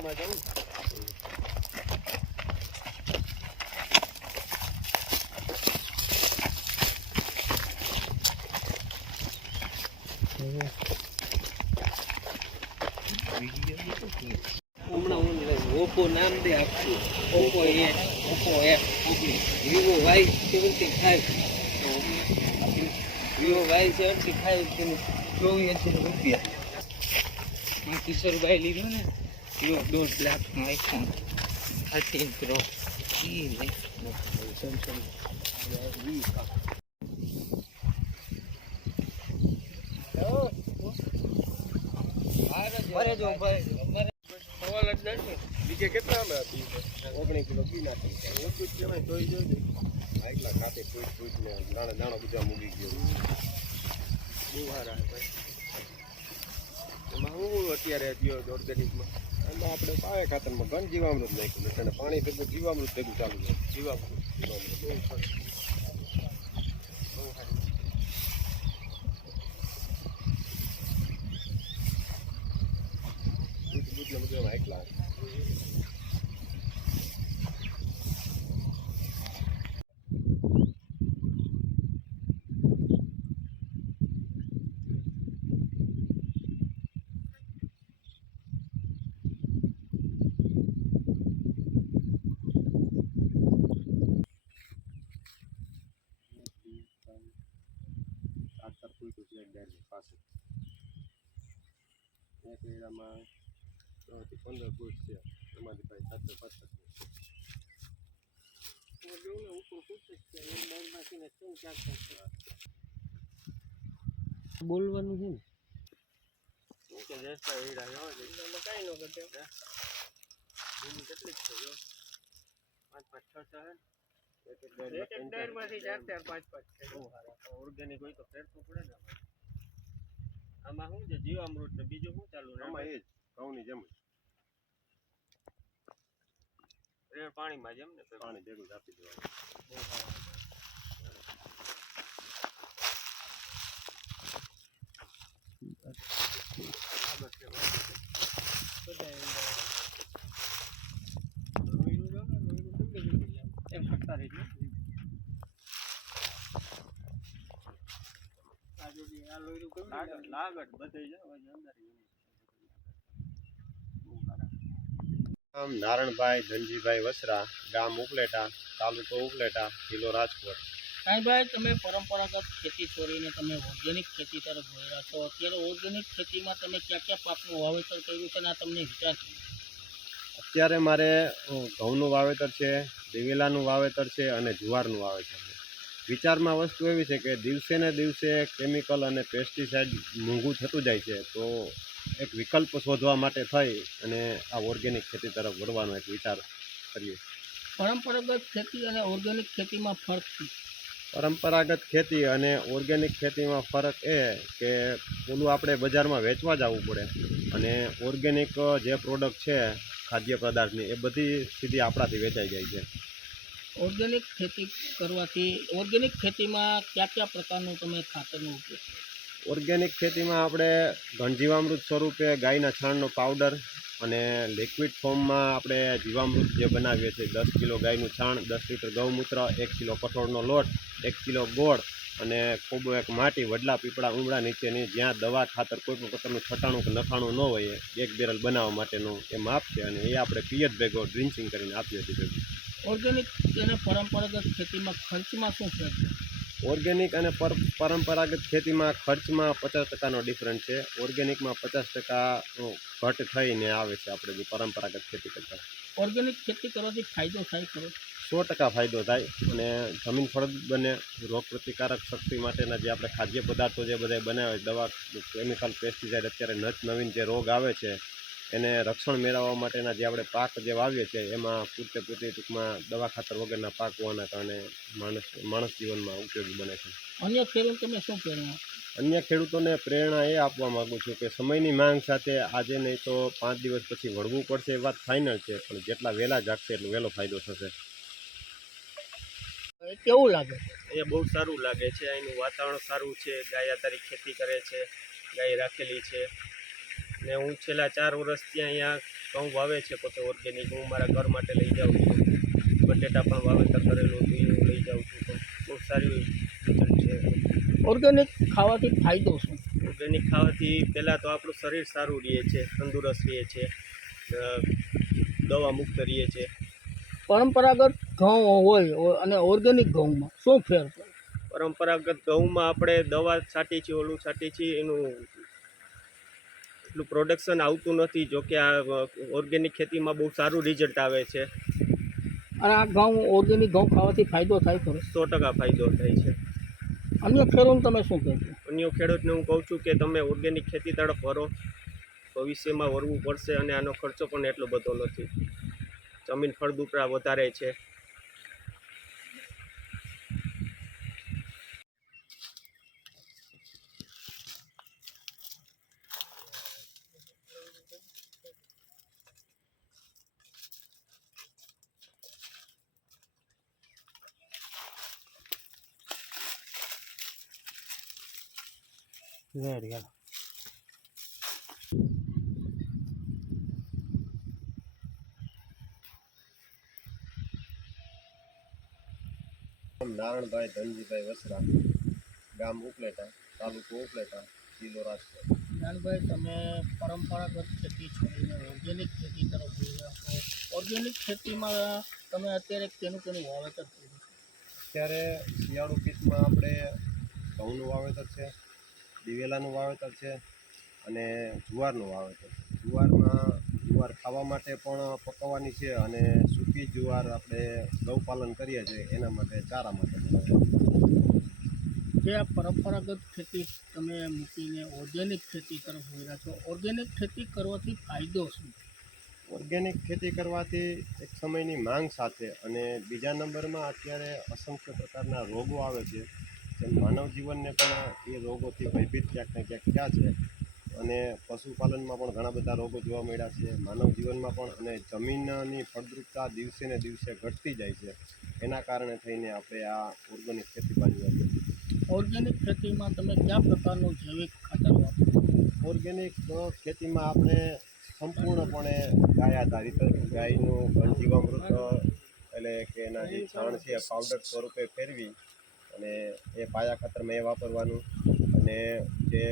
Oppo નામ દે આપશું Oppo A, Oppo F. Vivo Y seventy five Vivo Y seventy five ચોવીસ રૂપિયા. કિશોરભાઈ લીધું ને? વિવો દોઢ લાખનો ng iPhone પ્રો Pro. જ નથી બીજે કેટલા અમે હતી ઓગણીસ કિલો પી નાખી ઓછું જ કહેવાય તોય જોજો આગલા ખાતે કોઈ કોઈ ને દાણા દાણા બધા મૂકી ગયો બહુ સારા ભાઈ એમાં હું અત્યારે અત્યો ઓર્ગેનિકમાં એમાં આપણે પાયા ખાતરમાં ઘન જીવામૃત નાખ્યું એટલે અને પાણી ભેગું જીવામૃત ભેગું ચાલુ છે. જીવામૃત જીવામૃત. બહુ સરસ બહુ સારું. બુટ છે ને બધું એમાં એકલા આખર ફૂલ તો છે. ડાયરેક્ટ પાસે એક એરિયામાં દસથી પંદર ફૂટ છે. એમાંથી ભાઈ સાતસો પચાસ બોલવાનું છે ને? શું કે જસ્તા એરિયા હોય એમાં કાંઈ ન ઘટે. ભૂમિ કેટલી જ છે જો પાંચ પાંચ છ છ એક એક ડાયર એક એક ચાર ચાર પાંચ પાંચ છે. ઓર્ગેનિક હોય તો ફેરતું પડે ને આમાં. શું છે? જીવામૃત ને બીજું શું ચાલુ આમાં એ જ ઘઉંની જેમ પાણીમાં જેમ ને પાણી ભેગું જ આપી દેવાનું. બધે અંદર. નામ નારણભાઈ ધનજીભાઈ વસરા ગામ ઉપલેટા તાલુકો ઉપલેટા જિલ્લો રાજકોટ કાંઈ તમે પરંપરાગત ખેતી છોડીને તમે ઓર્ગેનિક ખેતી તરફ વળ્યા છો અત્યારે ઓર્ગેનિક ખેતીમાં તમે ક્યાં ક્યાં પાકનું વાવેતર કર્યું છે અને આ તમને વિચાર છે અત્યારે મારે ઘઉંનું વાવેતર છે દિવેલાનું વાવેતર છે અને જુવારનું વાવેતર છે. વિચારમાં વસ્તુ એવી છે કે દિવસે ને દિવસે કેમિકલ અને પેસ્ટિસાઇડ મોંઘું થતું જાય છે તો એક વિકલ્પ શોધવા માટે થઈ અને આ ઓર્ગેનિક ખેતી તરફ વળવાનો એક વિચાર કરીએ. પરંપરાગત ખેતી અને ઓર્ગેનિક ખેતીમાં ફરક પરંપરાગત ખેતી અને ઓર્ગેનિક ખેતીમાં ફરક એ કે ઓલું આપણે બજારમાં વેચવા જવું પડે અને ઓર્ગેનિક જે પ્રોડક્ટ છે ખાદ્ય પદાર્થની એ બધી સીધી આપણાથી વેચાઈ જાય છે. ઓર્ગેનિક ખેતી કરવાથી ઓર્ગેનિક ખેતીમાં કયા કયા પ્રકારનું તમે ખાતરનો ઉપયોગ ઓર્ગેનિક ખેતીમાં આપણે ઘણજીવામૃત સ્વરૂપે ગાયના છાણનો પાવડર અને લિક્વિડ ફોર્મમાં આપણે જીવામૃત જે બનાવીએ છીએ દસ કિલો ગાયનું છાણ દસ લીટર ગૌમૂત્ર એક કિલો કઠોળનો લોટ એક કિલો ગોળ અને ખૂબ એક માટી વડલા પીપળા ઉમળા નીચેની જ્યાં દવા ખાતર કોઈ પણ પ્રકારનું છટાણું કે નખાણું ન હોય એ એક બેરલ બનાવવા માટેનું એ માપ છે અને એ આપણે પિયત ભેગો ડ્રિન્ચિંગ કરીને આપીએ છીએ ભેગું. ઓર્ગેનિક અને પરંપરાગત ખેતીમાં ખર્ચમાં શું ફેર છે? ઓર્ગેનિક અને પર પરંપરાગત ખેતીમાં ખર્ચમાં પચાસ ટકાનો ડિફરન્સ છે. ઓર્ગેનિકમાં પચાસ ટકા ઘટ થઈને આવે છે આપણે જે પરંપરાગત ખેતી કરતાં. ઓર્ગેનિક ખેતી કરવાથી ફાયદો થાય ખરો? સો ટકા ફાયદો થાય અને જમીન ફળદ બને રોગ પ્રતિકારક શક્તિ માટેના જે આપણે ખાદ્ય પદાર્થો જે બધા બનાવે દવા કેમિકલ પેસ્ટિસાઇડ અત્યારે નત નવીન જે રોગ આવે છે એને રક્ષણ મેળવવા માટેના જે આપણે પાક જે વાવીએ છીએ એમાં પૂરતે પૂરતી ટૂંકમાં દવા ખાતર વગરના પાક હોવાના કારણે માણસ માણસ જીવનમાં ઉપયોગી બને છે. અન્ય ખેડૂતોને શું પ્રેરણા અન્ય ખેડૂતોને પ્રેરણા એ આપવા માગું છું કે સમયની માંગ સાથે આજે નહીં તો પાંચ દિવસ પછી વળવું પડશે એ વાત ફાઇનલ છે પણ જેટલા વહેલા જાગશે એટલો વહેલો ફાયદો થશે. કેવું લાગે? એ બહુ સારું લાગે છે અહીંનું વાતાવરણ સારું છે ગાય તારી ખેતી કરે છે ગાય રાખેલી છે. ને હું છેલ્લા ચાર વર્ષથી અહીંયા ઘઉં વાવે છે પોતે ઓર્ગેનિક હું મારા ઘર માટે લઈ જાઉં છું. બટેટા પણ વાવેતર કરેલું હતું હું લઈ જાઉં છું. પણ બહુ સારી રિઝલ્ટ છે. ઓર્ગેનિક ખાવાથી ફાયદો શું? ઓર્ગેનિક ખાવાથી પહેલાં તો આપણું શરીર સારું રહે છે તંદુરસ્ત રહે છે દવા મુક્ત રહીએ છે. પરંપરાગત ઘઉં હોય અને ઓર્ગેનિક ઘઉંમાં. શું ફેર છે પરંપરાગત ઘઉંમાં આપણે દવા છાંટી છીએ ઓલું છાંટી છીએ એનું એટલું પ્રોડક્શન આવતું નથી જોકે આ ઓર્ગેનિક ખેતીમાં બહુ સારું રિઝલ્ટ આવે છે. અને આ ઘઉં ઓર્ગેનિક ઘઉં ખાવાથી ફાયદો થાય ખરો? સો ટકા ફાયદો થાય છે. અન્ય ખેડૂત તમે શું કહેશો અન્ય ખેડૂતને હું કહું છું કે તમે ઓર્ગેનિક ખેતી તરફ વરો ભવિષ્યમાં વરવું પડશે અને આનો ખર્ચો પણ એટલો બધો નથી. જમીન ફળદ્રુપતા વધારે છે. નારણભાઈ ધનજીભાઈ વસરા ગામ ઉપલેટા તાલુકો ઉપલેટા જિલ્લો રાજકોટ. નાનભાઈ તમે પરંપરાગત ખેતી છોડીને ઓર્ગેનિક ખેતી તરફ જઈ રહ્યા છો. ઓર્ગેનિક ખેતીમાં તમે અત્યારે કેનું કેનું વાવેતર કર્યું છે? અત્યારે શિયાળુ પીકમાં આપણે ઘઉંનું વાવેતર છે દિવેલાનું વાવેતર છે અને જુવારનું વાવેતર છે. જુવારમાં જુવાર ખાવા માટે પણ પકવવાની છે અને સૂકી જુવાર આપણે ગૌપાલન કરીએ છીએ એના માટે ચારા માટે. જે આ પરંપરાગત ખેતી તમે મૂકીને ઓર્ગેનિક ખેતી તરફ રહ્યા છો ઓર્ગેનિક ખેતી કરવાથી ફાયદો શું? ઓર્ગેનિક ખેતી કરવાથી એક સમયની માંગ સાથે અને બીજા નંબરમાં અત્યારે અસંખ્ય પ્રકારના રોગો આવે છે. જેમ માનવ જીવનને પણ એ રોગોથી ભયભીત ક્યાંક ને ક્યાંક ક્યાં છે. અને પશુપાલનમાં પણ ઘણા બધા રોગો જોવા મળ્યા છે. માનવ જીવનમાં પણ અને જમીનની ફળદ્રુપતા દિવસે ને દિવસે ઘટતી જાય છે. એના કારણે થઈને આપણે આ ઓર્ગેનિક ખેતી બાજુ આપીએ ઓર્ગેનિક ખેતીમાં તમે કયા પ્રકારનું જૈવિક ખાતર વાપરો? ઓર્ગેનિક ખેતીમાં આપણે સંપૂર્ણપણે ગાય આધારિત ગાયનું ઘનજીવામૃત એટલે કે એના જે છાણ છે એ પાવડર સ્વરૂપે ફેરવી અને એ પાયા ખાતરમાં એ વાપરવાનું અને જે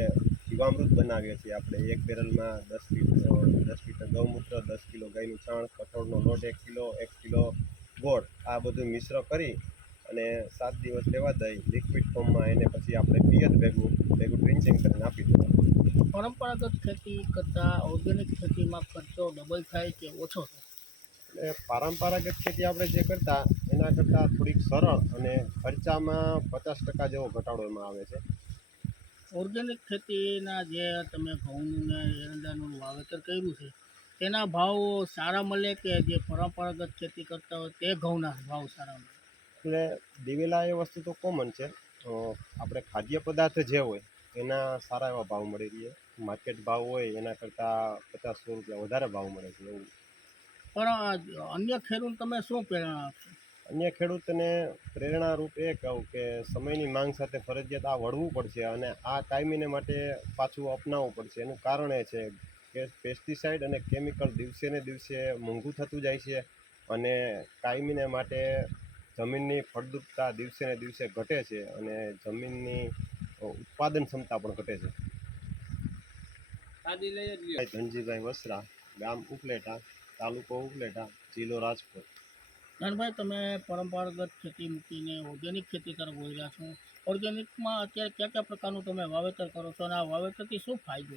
જીવામૃત બનાવીએ છીએ આપણે. એક બેરલમાં દસ લીટર દસ લીટર ગૌમૂત્ર દસ કિલો ગાયનું છાણ કઠોળનો લોટ એક કિલો એક કિલો ગોળ. આ બધું મિશ્ર કરી અને સાત દિવસ રહેવા દઈ. લિક્વિડ ફોર્મમાં એને પછી આપણે પિયત ભેગું ભેગું ડ્રિન્ચિંગ કરીને આપી દેવાનું. પરંપરાગત ખેતી કરતાં ઓર્ગેનિક ખેતીમાં ખર્ચો ડબલ થાય કે ઓછો થાય? એટલે પારંપરાગત ખેતી આપણે જે કરતા એના કરતાં થોડીક સરળ અને ખર્ચામાં પચાસ ટકા જેવો ઘટાડો એમાં આવે છે. ઓર્ગેનિક ખેતીના જે તમે ઘઉંનું ને એરંડાનું વાવેતર કર્યું છે તેના ભાવ સારા મળે કે જે પરંપરાગત ખેતી કરતા હોય તે ઘઉંના ભાવ સારા મળે? એટલે દિવેલા એ વસ્તુ તો કોમન છે. તો આપણે ખાદ્ય પદાર્થ જે હોય એના સારા એવા ભાવ મળી રહે માર્કેટ ભાવ હોય એના કરતાં પચાસ સો રૂપિયા વધારે ભાવ મળે છે એવું. પણ અન્ય ખેડૂત તમે શું પ્રેરણા આપશો અન્ય ખેડૂતને પ્રેરણારૂપ એ કહું કે સમયની માંગ સાથે ફરજિયાત આ વળવું પડશે અને આ કાયમીને માટે પાછું અપનાવવું પડશે. એનું કારણ એ છે કે પેસ્ટિસાઇડ અને કેમિકલ દિવસે ને દિવસે મોંઘું થતું જાય છે અને કાયમીને માટે જમીનની ફળદ્રુપતા દિવસે ને દિવસે ઘટે છે અને જમીનની ઉત્પાદન ક્ષમતા પણ ઘટે છે. ધનજીભાઈ વસરા ગામ ઉપલેટા તાલુકો ઉપલેટા જિલ્લો રાજકોટ. નાનભાઈ તમે પરંપરાગત ખેતી મૂકીને ઓર્ગેનિક ખેતી તરફ વહી રહ્યા છો. ઓર્ગેનિકમાં અત્યારે કયા કયા પ્રકારનું તમે વાવેતર કરો છો અને આ વાવેતરથી શું ફાયદો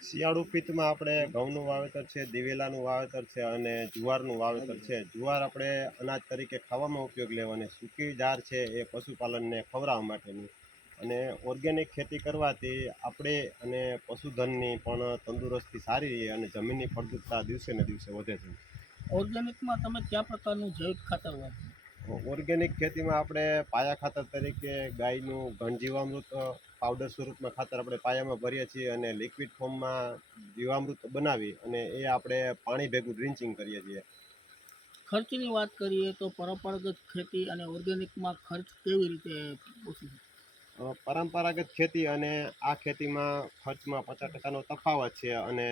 શિયાળુ પિત્તમાં આપણે ઘઉંનું વાવેતર છે, દિવેલાનું વાવેતર છે અને જુવારનું વાવેતર છે. જુવાર આપણે અનાજ તરીકે ખાવામાં ઉપયોગ લેવાની સૂકી જાર છે એ પશુપાલનને ખવડાવવા માટેની. અને ઓર્ગેનિક ખેતી કરવાથી આપણે અને પશુધનની પણ તંદુરસ્તી સારી રહે અને જમીનની ફળદ્રુપતા દિવસે ને દિવસે વધે છે. ઓર્ગેનિકમાં તમે કયા પ્રકારનું જૈવિક ખાતર વાપરો? ઓર્ગેનિક ખેતીમાં આપણે પાયા ખાતર તરીકે ગાયનું ઘન જીવામૃત પાવડર સ્વરૂપમાં ખાતર આપણે પાયામાં ભરીએ છીએ અને લિક્વિડ ફોર્મમાં જીવામૃત બનાવી અને એ આપણે પાણી ભેગું ડ્રિન્ચિંગ કરીએ છીએ. ખર્ચની વાત કરીએ તો પરંપરાગત ખેતી અને ઓર્ગેનિકમાં ખર્ચ કેવી રીતે ઓછી? પરંપરાગત ખેતી અને આ ખેતીમાં ખર્ચમાં પચાસ ટકાનો તફાવત છે અને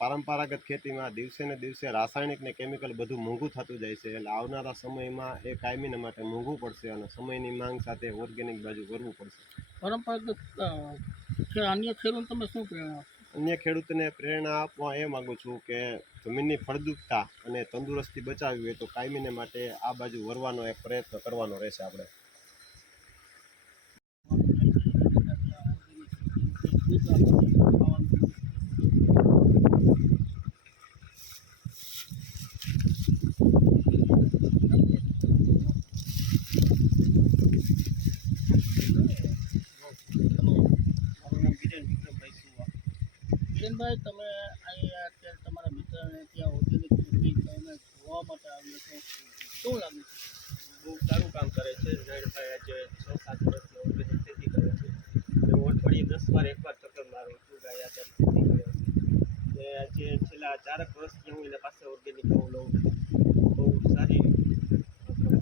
પરંપરાગત ખેતીમાં દિવસે ને દિવસે રાસાયણિક ને કેમિકલ બધું મોંઘું થતું જાય છે એટલે આવનારા સમયમાં એ કાયમીને માટે મોંઘું પડશે અને સમયની માંગ સાથે ઓર્ગેનિક બાજુ કરવું પડશે. પરંપરાગત અન્ય ખેડૂત તમે શું પ્રેરણા અન્ય ખેડૂતને પ્રેરણા આપવા એ માગું છું કે જમીનની ફળદ્રુપતા અને તંદુરસ્તી બચાવવી હોય તો કાયમીને માટે આ બાજુ વરવાનો એક પ્રયત્ન કરવાનો રહેશે આપણે. મારું કિરણભાઈ તમે અહીંયા અત્યારે તમારા મિત્રને ત્યાં ઓર્ગેનિક ખેતી તમે જોવા માટે આવ્યો છો. શું લાગે છે? બહુ સારું કામ કરે છે. નયનભાઈ આજે છ સાત વર્ષથી ઓર્ગેનિક ખેતી કરે છે. હું અઠવાડિયે દસ વાર એકવાર ચક્કર મારું છું ગાય આધારિત ખેતી કરે છે. ને આજે છેલ્લા ચારક વર્ષથી હું એના પાસે ઓર્ગેનિક ઘઉં લઉં બહુ સારી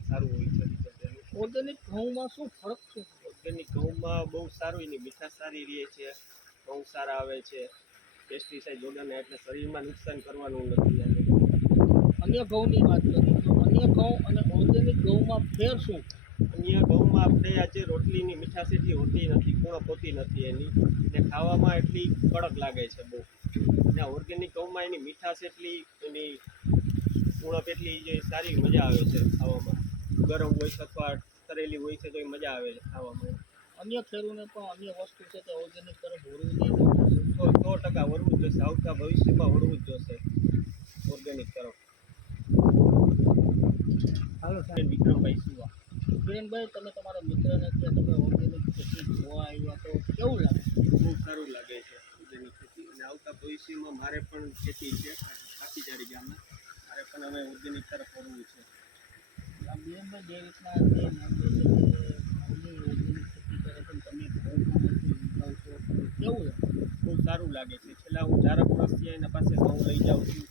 સારું હોય છે ઓર્ગેનિક ઘઉંમાં શું ફરક છે? ઓર્ગેનિક ઘઉંમાં બહુ સારું એની મીઠાશ સારી રહે છે. ઘઉં સારા આવે છે. પેસ્ટિસાઇડ વગરના એટલે શરીરમાં નુકસાન કરવાનું નથી અન્ય ઘઉંની વાત કરીએ તો અન્ય ઘઉં અને ઓર્ગેનિક ઘઉંમાં ફેર શું? અન્ય ઘઉંમાં આપણે આજે રોટલીની મીઠાશ એટલી હોતી નથી ગુણ હોતી નથી એની. ને ખાવામાં એટલી કડક લાગે છે બહુ. ને ઓર્ગેનિક ઘઉંમાં એની મીઠાશ એટલી એની ઉણપ એટલી જે સારી મજા આવે છે ખાવામાં. ગરમ હોય છે અથવા તરેલી હોય છે તો એ મજા આવે છે ખાવામાં. અન્ય ખેડૂતને પણ અન્ય વસ્તુ છે તે ઓર્ગેનિક તરફ વળવું જોઈએ. સો સો ટકા વળવું જ જોશે. આવતા ભવિષ્યમાં વળવું જ જોશે. ઓર્ગેનિક તરફ હાલો વિક્રમભાઈ સુવા વિક્રમભાઈ તમે તમારા મિત્રને ત્યાં તમે ઓર્ગેનિક ખેતી જોવા આવ્યા તો કેવું લાગે? બહુ સારું લાગે છે ઓર્ગેનિક ખેતી. અને આવતા ભવિષ્યમાં મારે પણ ખેતી છે કાકીજારી ગામમાં. મારે પણ હવે ઓર્ગેનિક તરફ વળવું છે. આ બીએમભાઈ જે રીતના ઓર્ગેનિક ખેતી કરે તમે વિકાવ છું એવું કેવું બહુ સારું લાગે છે. છેલ્લા હું ચારક વર્ષથી એના પાસે ઘઉં લઈ જાઉં છું.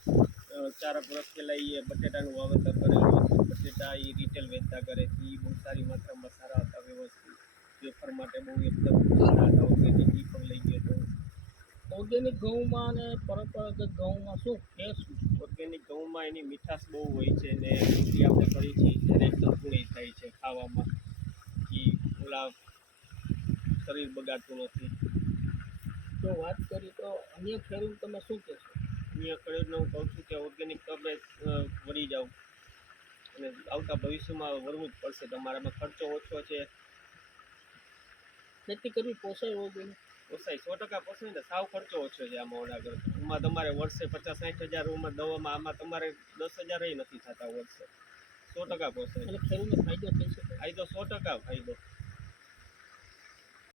ચારક વર્ષ પહેલાં એ બટેટાનું વાવેતર કરેલું હતું. બટેટા એ રિટેલ વેચતા કરે છે. એ બહુ સારી માત્રામાં સારા હતા વ્યવસ્થિત. વેફર માટે બહુ એકદમ સારા હતા. ઓર્ગેનિક એ પણ લઈ ગયો હતો. ઓર્ગેનિક ઘઉંમાં અને પરંપરાગત ઘઉંમાં શું ફેર શું ઓર્ગેનિક ઘઉંમાં એની મીઠાશ બહુ હોય છે ને રોટી આપણે કરી છીએ ત્યારે એકદમ પૂરી થાય છે ખાવામાં. એ ઓલા શરીર બગાડતું નથી. તો વાત કરી તો અન્ય ખેડૂત તમે શું કહેશો? અન્ય ખેડૂતને હું કહું છું કે ઓર્ગેનિક તમે વળી જાઓ. અને આવતા ભવિષ્યમાં વળવું જ પડશે. તમારામાં ખર્ચો ઓછો છે. ખેતી કરવી પોસાય ઓર્ગેનિક પોસાય. સો ટકા પોસાય ને સાવ ખર્ચો ઓછો છે આમાં ઓલા કરતો. એમાં તમારે વર્ષે પચાસ સાઠ હજાર રૂમમાં દવામાં આમાં તમારે દસ હજાર નથી થતા વર્ષે. સો ટકા પોસાય. એટલે ખેડૂતને ફાયદો થઈ શકે? ફાયદો સો ટકા ફાયદો.